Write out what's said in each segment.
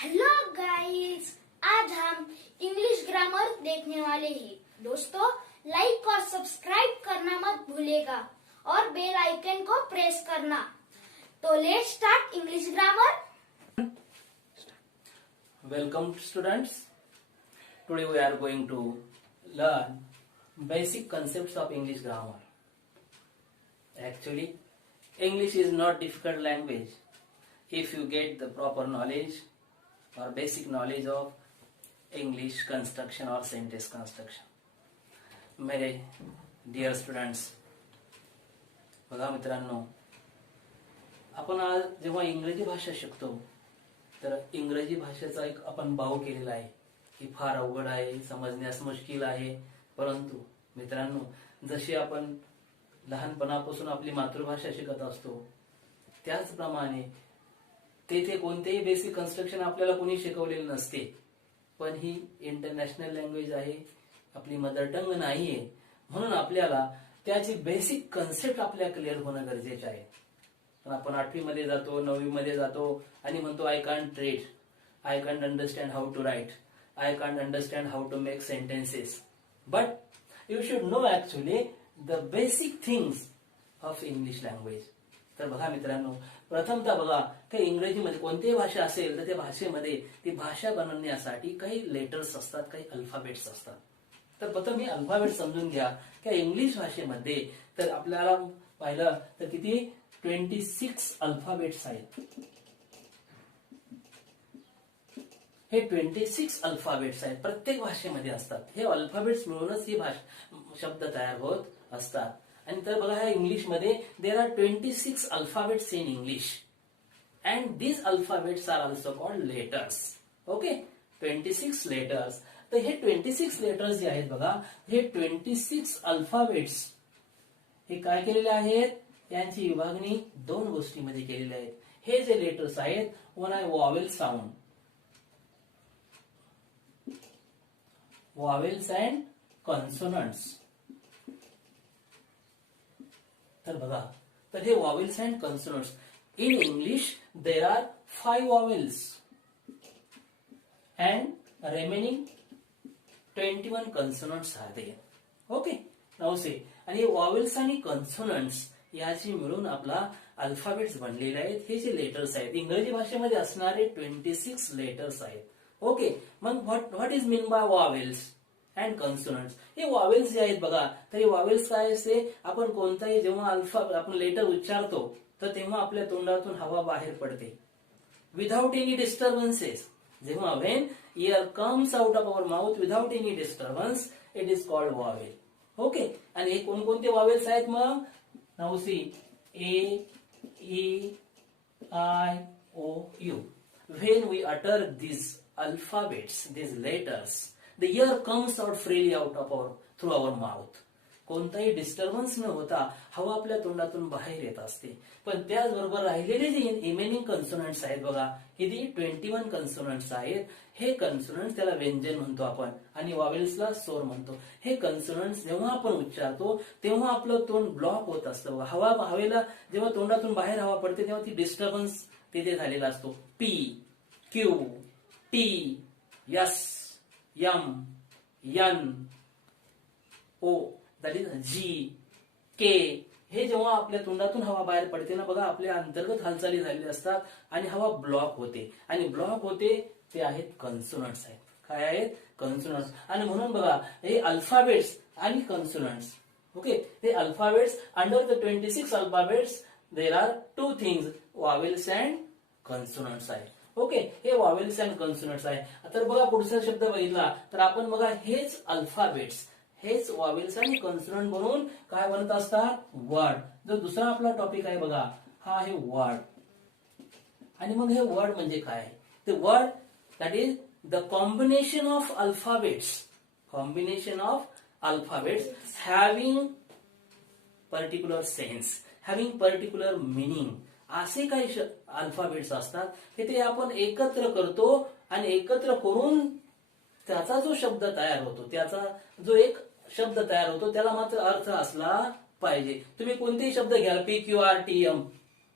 Hello guys, आज हम English grammar देखने वाले हैं। दोस्तों, लाइक और सब्सक्राइब करना मत भूलेगा और बेल आइकन को प्रेस करना। तो let's start English grammar. Welcome students. Today we are going to learn basic concepts of English grammar. Actually, English is not difficult language if you get the proper knowledge or basic knowledge of English construction or sentence construction. मेरे dear students, बघा मित्रांनो, आपण आज जेव्हा इंग्रजी भाषा शिकतो तर इंग्रजी भाषेचा एक आपण बाऊ केलेला आहे की फार अवघड आहे, समजण्यास मुश्किल आहे. परंतु मित्रांनो, जशी आपण लहानपणापासून आपली मातृभाषा शिकत असतो त्याचप्रमाणे तेथे कोणतेही बेसिक कन्स्ट्रक्शन आपल्याला कोणी शिकवलेले नसते. पण ही इंटरनॅशनल लँग्वेज आहे, आपली मदर टंग नाहीये, म्हणून आपल्याला त्याची बेसिक कन्सेप्ट आपल्याला क्लिअर होणं गरजेचे आहे. पण आपण 8वी मध्ये जातो, 9वी मध्ये जातो आणि म्हणतो I can't read, I can't understand how to write, I can't understand how to make sentences. But you should know actually the basic things of English language. तर बघा मित्रांनो, प्रथमतः बघा, त्या इंग्रजीमध्ये कोणतीही भाषा असेल तर त्या भाषेमध्ये ती भाषा बनवण्यासाठी काही लेटर्स असतात, काही अल्फाबेट्स असतात. तर प्रथम हे अल्फाबेट समजून घ्या. त्या इंग्लिश भाषेमध्ये तर आपल्याला पाहिलं तर किती 26 अल्फाबेट्स आहेत. हे 26 अल्फाबेट्स आहेत, प्रत्येक भाषेमध्ये असतात. हे अल्फाबेट्स मिळूनच ही शब्द तयार होत असतात. आणि तर बघा, ह्या इंग्लिशमध्ये there are 26 alphabets in English and these alphabets are also called letters. Okay, 26 letters. तर हे 26 लेटर्स जे आहेत बघा, हे 26 अल्फाबेट्स हे काय केलेले आहेत, यांची विभागणी 2 गोष्टींमध्ये केलेली आहे. हे जे लेटर्स आहेत, वन आहे vowel sound, vowels and consonants. तर बघा, तर हे vowels and consonants. In English there are 5 vowels and remaining 21 consonants are there. Okay, now say. आणि वॉवेल्स आणि कॉन्सोनंट्स याची मिळून आपला अल्फाबेट्स बनलेले आहेत. हे जे लेटर्स आहेत, इंग्रजी भाषेमध्ये असणारे 26 लेटर्स आहेत. ओके, मग what is mean by vowels and consonants. हे वॉवेल्स जे आहेत बघा, तर हे वॉवेल्स काय असते, आपण कोणताही जेव्हा आपण लेटर उच्चारतो तर तेव्हा आपल्या तोंडातून हवा बाहेर पडते विदाउट एनी डिस्टर्बन्सेस. जेव्हा when air comes out of our mouth without any disturbance, it is called vowel. Okay, आणि हे कोणकोणते वॉवेल्स आहेत मग, now see, A, E, I, O, U. When we utter these alphabets, these letters, the air comes out freely through our mouth. कोणताही disturbance न होता हवा आपल्या तोंडातून बाहेर येत असते. पण त्याचबरोबर राहिलेले जे रिमेनिंग कन्सोनंट्स आहेत बघा, हे 21 कन्सोनंट्स आहेत. हे कन्सोनंट्स त्याला व्यंजन म्हणतो आपण आणि वॉवेल्सला स्वर म्हणतो. हे कन्सोनंट्स जेव्हा आपण उच्चारतो तेव्हा आपलं तोंड ब्लॉक होत असतं. हवेला जेव्हा तोंडातून बाहेर हवा पडते तेव्हा ती डिस्टर्बन्स तिथे झालेला असतो. P, Q, T, S, M, N, O, that is G, K. हे जेव्हा आपल्या तोंडातून हवा बाहेर पडते ना बघा, आपल्या अंतर्गत हालचाली झालेल्या असतात आणि हवा ब्लॉक होते. आणि ब्लॉक होते ते आहेत कन्सोनंट्स आहेत. काय आहेत, कन्सोनंट्स. आणि म्हणून बघा, हे अल्फाबेट्स आणि कन्सोनंट्स. ओके, ते alphabets under the 26 alphabets there are 2 things, vowels and consonants आहे. ओके, हे वॉवेल्स अँड कन्सोनंट्स आहे. तर बघा, पुढचा शब्द बघितला तर आपण बघा, हेच अल्फाबेट्स, हेच वॉवेल्स आणि कन्सोनंट बनवून काय बनत असतात, वर्ड. जो दुसरा आपला टॉपिक आहे बघा, हा आहे वर्ड. आणि मग हे वर्ड म्हणजे काय, ते word that is the combination of alphabets, combination of alphabets having particular sense, having particular meaning. असे काही अल्फाबेट्स असतात की ते आपण एकत्र करतो आणि एकत्र करून त्याचा जो शब्द तयार होतो, त्याचा जो एक शब्द तयार होतो त्याला मात्र अर्थ असला पाहिजे. तुम्ही कोणतेही शब्द घ्याल, PQRTM,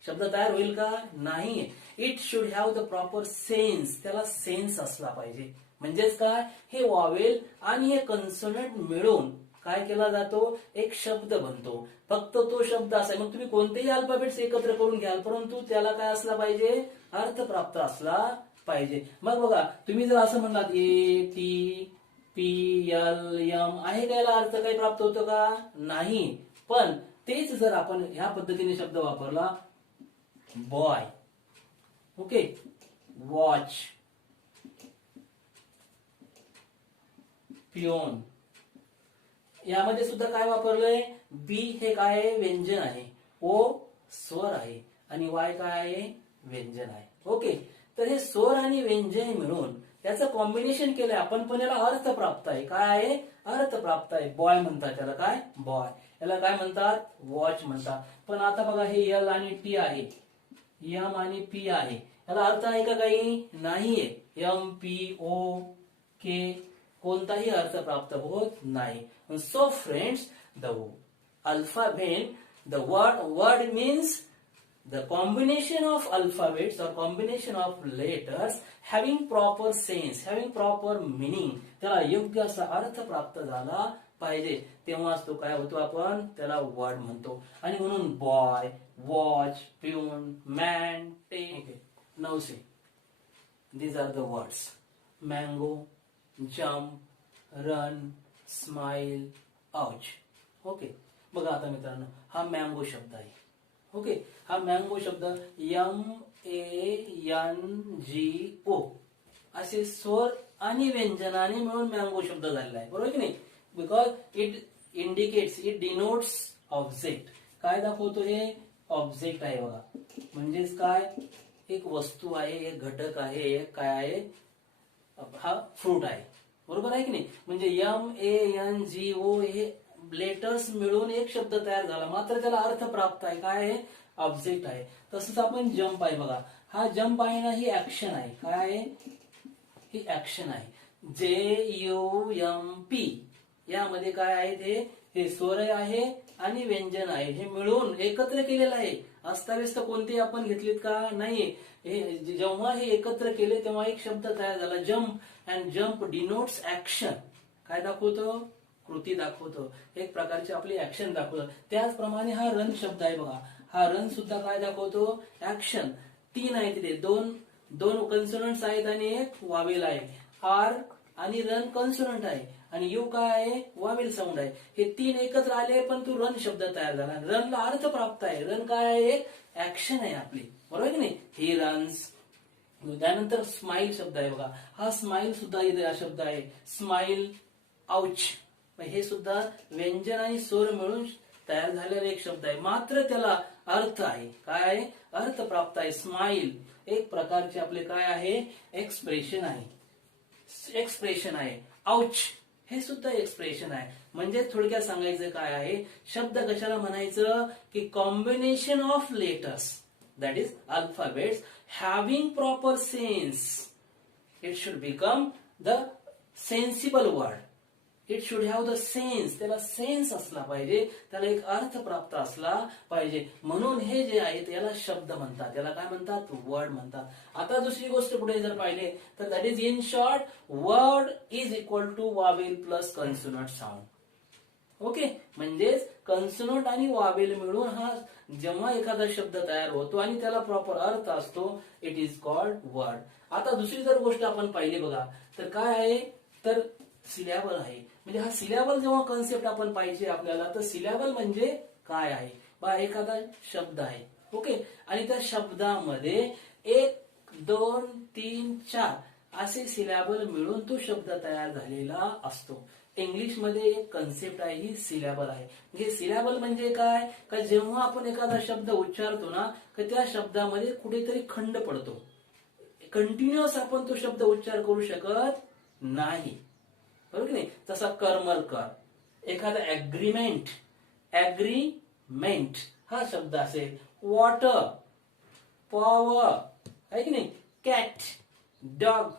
शब्द तयार होईल का? नाही. It should have the proper sense, त्याला सेन्स असला पाहिजे. म्हणजेच काय, हे वॉवेल आणि हे कन्सोनंट मिळून काय केला जातो, एक शब्द बनतो. फक्त तो शब्द असा, मग तुम्ही कोणतेही अल्फाबेट्स एकत्र करून घ्याल, परंतु त्याला काय असला पाहिजे, अर्थ प्राप्त असला पाहिजे. मग बघा, तुम्ही जर असं म्हणलात A T P L M आहे का, याला अर्थ काही प्राप्त होतो का? नाही. पण तेच जर आपण ह्या पद्धतीने शब्द वापरला, बॉय, ओके, वॉच, पिओन, यामध्ये सुद्धा काय वापरलंय, बी हे काय आहे, व्यंजन आहे, ओ स्वर आहे आणि वाय काय आहे, व्यंजन आहे. ओके, तर हे स्वर आणि व्यंजन मिळून याचं कॉम्बिनेशन केलंय आपण, पण याला अर्थ प्राप्त आहे. काय आहे, अर्थ प्राप्त आहे. बॉय म्हणतात त्याला, काय, बॉय. याला काय म्हणतात, वॉच म्हणतात. पण आता बघा, हे एल आणि टी आहे, एम आणि पी आहे, याला अर्थ आहे का काही? नाहीये. एम पी ओ के कोणताही अर्थ प्राप्त होत नाही. So friends, the alphabet, the word means the combination of alphabets or combination of letters having proper sense, having proper meaning, त्याला योग्य असा अर्थ प्राप्त झाला पाहिजे, तेव्हाच तो काय होतो, आपण त्याला वर्ड म्हणतो. आणि म्हणून boy, watch, peon, man, take. Now say these are the words: mango, jump, run, smile, ouch. Okay, बघा आता मित्रांनो, हा मँगो शब्द आहे. ओके, हा मँगो शब्द MANGO असे स्वर आणि व्यंजनाने मिळून मँगो शब्द झालेला आहे, बरोबर की नाही? Because it indicates, it denotes object. काय दाखवतो, हे ऑब्जेक्ट आहे बघा. म्हणजेच काय, एक वस्तू आहे, एक घटक आहे, एक काय आहे, हा फ्रूट आहे, बरोबर आहे की नाही? म्हणजे MANGO हे लेटर्स मिळून एक शब्द तयार झाला, मात्र त्याला अर्थ प्राप्त आहे. काय आहे, ऑब्जेक्ट आहे. तसंच आपण जम्प आहे बघा, हा जम्प आहे ना, ही ऍक्शन आहे. काय आहे, ही ऍक्शन आहे. JUMP यामध्ये काय आहे, हे स्वर आहे आणि व्यंजन आहे, हे मिळून एकत्र केलेलं आहे. अस्ताव्यस्त कोणते आपण घेतलेत का? नाहीये. हे जेव्हा हे एकत्र केले तेव्हा एक शब्द तयार झाला, jump. And jump denotes action. काय दाखवतो, कृती दाखवतो, एक प्रकारची आपली ऍक्शन दाखवतो. त्याचप्रमाणे हा रन शब्द आहे बघा, हा रन सुद्धा काय दाखवतो, ऍक्शन. तीन आहे तिथे, दोन कन्सोनंट्स आहेत आणि एक वावेल आहे. आर आणि रन कन्सोनंट आहे आणि यू काय आहे, वावेल साऊंड आहे. हे तीन एकत्र आले, पण तू रन शब्द तयार झाला. रनला अर्थ प्राप्त आहे. रन काय आहे, एक ऍक्शन आहे आपली, बरोबर की नाही? He runs. त्यानंतर स्माइल शब्द आहे बघा, हा स्माइल सुद्धा इथे हा शब्द आहे. स्माइल, आउच, हे सुद्धा व्यंजन आणि स्वर मिळून तयार झालेला एक शब्द आहे, मात्र त्याला अर्थ आहे. काय, अर्थ प्राप्त आहे. स्माइल एक प्रकारचे आपले काय आहे, एक्सप्रेशन आहे, एक्सप्रेशन आहे. आउच हे सुद्धा एक्सप्रेशन आहे. म्हणजे थोडक्यात सांगायचं काय आहे, शब्द कशाला म्हणायचं, की combination of letters, that is alphabets, having proper sense. It should become the sensible word. It should have the sense, त्याला सेन्स असला पाहिजे, त्याला एक अर्थ प्राप्त असला पाहिजे. म्हणून हे जे आहे त्याला शब्द म्हणतात, त्याला काय म्हणतात, वर्ड म्हणतात. आता दुसरी गोष्ट पुढे जर पाहिले तर that is in short, word is equal to vowel plus consonant sound. Okay, म्हणजेच कन्सोनंट आणि वावेल मिळून हा जेव्हा एखादा शब्द तयार होतो आणि त्याला प्रॉपर अर्थ असतो, इट इज कॉल्ड वर्ड. आता दुसरी जर गोष्ट आपण पाहिली बघा, तर काय आहे, तर सिलॅबल आहे. म्हणजे हा सिलॅबल जेव्हा कन्सेप्ट आपण पाहिजे आपल्याला, तर सिलॅबल म्हणजे काय आहे बा, एखादा शब्द आहे. ओके, आणि त्या शब्दामध्ये 1, 2, 3, 4 असे सिलॅबल मिळून तो शब्द तयार झालेला असतो. इंग्लिशमध्ये एक कन्सेप्ट आहे, ही सिलॅबल आहे. म्हणजे सिलॅबल म्हणजे काय, का जेव्हा आपण एखादा शब्द उच्चारतो ना, तर त्या शब्दामध्ये कुठेतरी खंड पडतो. कंटिन्युअस आपण तो शब्द उच्चार करू शकत नाही, बरोबर की नाही? तसा करमरकर, एखादा अग्रीमेंट, अग्रीमेंट हा शब्द असेल. वॉटर, पॉवर, आहे की नाही? Cat, dog,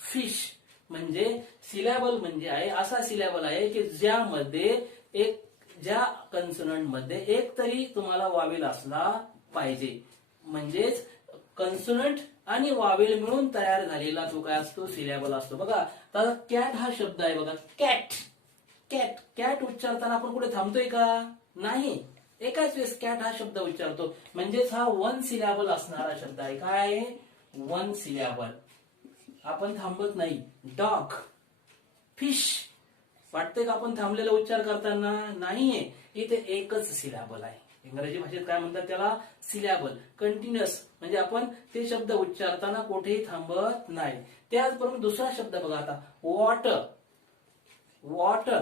fish. म्हणजे सिलॅबल म्हणजे आहे असा सिलॅबल आहे की ज्यामध्ये ज्या कन्सोनंट मध्ये एक तरी तुम्हाला वावेल असला पाहिजे. म्हणजेच कन्सोनंट आणि वावेल मिळून तयार झालेला तो काय असतो, सिलॅबल असतो. बघा आता कॅट हा शब्द आहे बघा, कॅट कॅट कॅट उच्चारताना आपण कुठे थांबतोय का, नाही. एकाच वेळेस कॅट हा शब्द उच्चारतो, म्हणजेच हा 1 सिलॅबल असणारा शब्द आहे. काय आहे, 1 सिलॅबल. आपण थांबत नाही. डॉग, फिश, वाटतंय का आपण थांबलेला उच्चार करताना, नाहीये. इथे एकच सिलॅबल आहे. इंग्रजी भाषेत काय म्हणतात त्याला, सिलॅबल. कंटिन्युअस म्हणजे आपण ते शब्द उच्चारताना कुठेही थांबत नाही. त्याचबरोबर दुसरा शब्द बघा आता, वॉटर. वॉटर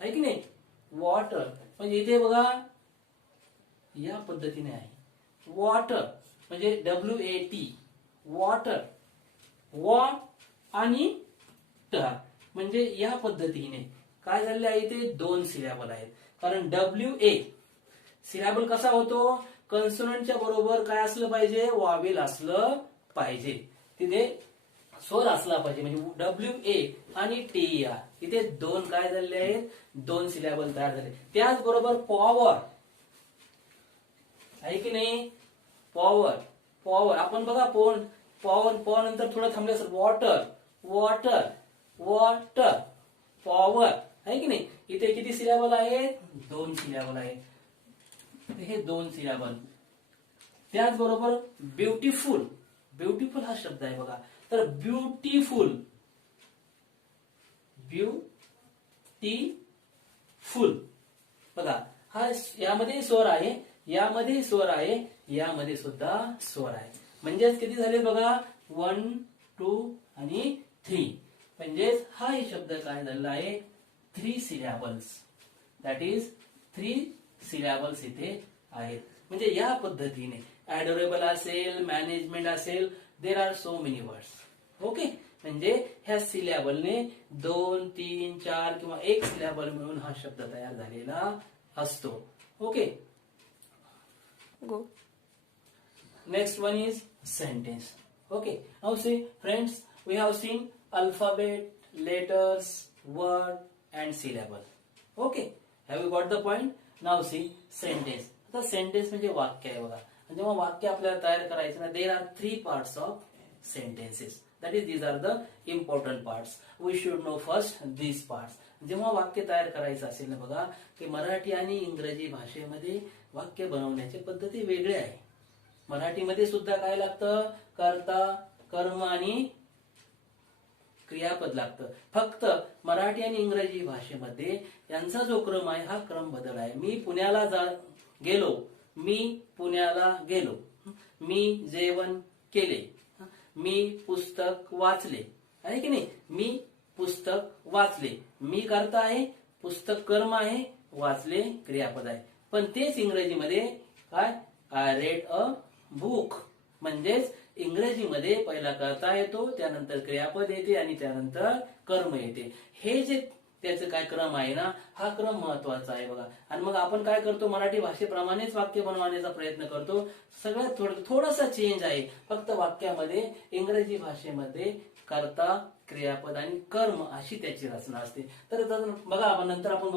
आहे की नाही, वॉटर. म्हणजे इथे बघा या पद्धतीने आहे, वॉटर म्हणजे WAT, वॉटर. वॉ आणि ट म्हणजे या पद्धतीने काय झाले आहे, इथे 2 सिलॅबल आहेत. कारण WA सिलॅबल कसा होतो, कन्सोनंटच्या बरोबर काय असलं पाहिजे, वावेल असलं पाहिजे, तिथे स्वर असला पाहिजे. म्हणजे WA आणि TER इथे 2 काय झाले आहेत, 2 सिलॅबल तयार झाले. त्याचबरोबर पॉवर आहे की नाही, पॉवर. पॉवर आपण बघा पॉवर पॉवर नंतर थोडं थांबले असेल, वॉटर वॉटर वॉटर, पॉवर आहे की नाही. इथे किती सिलॅबल आहेत, 2 सिलॅबल आहेत. हे 2 सिलॅबल. त्याचबरोबर ब्युटिफुल. ब्युटिफुल हा शब्द आहे बघा, तर ब्युटिफुल ब्युटिफुल बघा, हा यामध्ये स्वर आहे, यामध्ये स्वर आहे, यामध्ये सुद्धा स्वर आहे. म्हणजेच किती झाले बघा, 1 2 आणि 3. म्हणजेच हा हे शब्द काय झालेला आहे, 3 सिलॅबल्स. दॅट इज 3 सिलॅबल्स इथे आहेत. म्हणजे या पद्धतीने ऍडोरेबल असेल, मॅनेजमेंट असेल, there are so many words. Okay, म्हणजे ह्या सिलॅबलने 2 3 4 किंवा 1 सिलॅबल मिळून हा शब्द तयार झालेला असतो. Okay, Go. next one is sentence. Okay, now see friends, we have seen alphabet, letters, word and syllable. Okay, have you got the point? Now see sentence. आता sentence म्हणजे वाक्य आहे बघा. आणि जेव्हा वाक्य आपल्याला तयार करायचं ना, there are 3 parts of sentences. That is, these are the important parts. We should know first these parts. जेव्हा वाक्य तयार करायचं असेल ना बघा, की मराठी आणि इंग्रजी भाषेमध्ये वाक्य बनवण्याची पद्धती वेगळी आहे. मराठीमध्ये सुद्धा काय लागतं, कर्ता, कर्म आणि क्रियापद लागतं. फक्त मराठी आणि इंग्रजी भाषेमध्ये यांचा जो क्रम आहे हा क्रम बदल आहे. मी पुण्याला गेलो, मी पुण्याला गेलो, मी जेवण केले, मी पुस्तक वाचले, आहे की नाही. मी पुस्तक वाचले, मी कर्ता आहे, पुस्तक कर्म आहे, वाचले क्रियापद आहे. पण तेच इंग्रजीमध्ये काय, आय रेड अ बुक. म्हणजेच इंग्रजीमध्ये पहिला कर्ता येतो, त्यानंतर क्रियापद येते आणि त्यानंतर कर्म येते. हे जे त्याचं काय क्रम आहे ना, हा क्रम महत्वाचा आहे बघा. आणि मग आपण काय करतो, मराठी भाषेप्रमाणेच वाक्य बनवण्याचा प्रयत्न करतो. सगळ्यात थोडासा चेंज आहे फक्त वाक्यामध्ये. इंग्रजी भाषेमध्ये कर्ता, क्रियापद आणि कर्म अशी त्याची रचना असते. तर बघा आपण नंतर आपण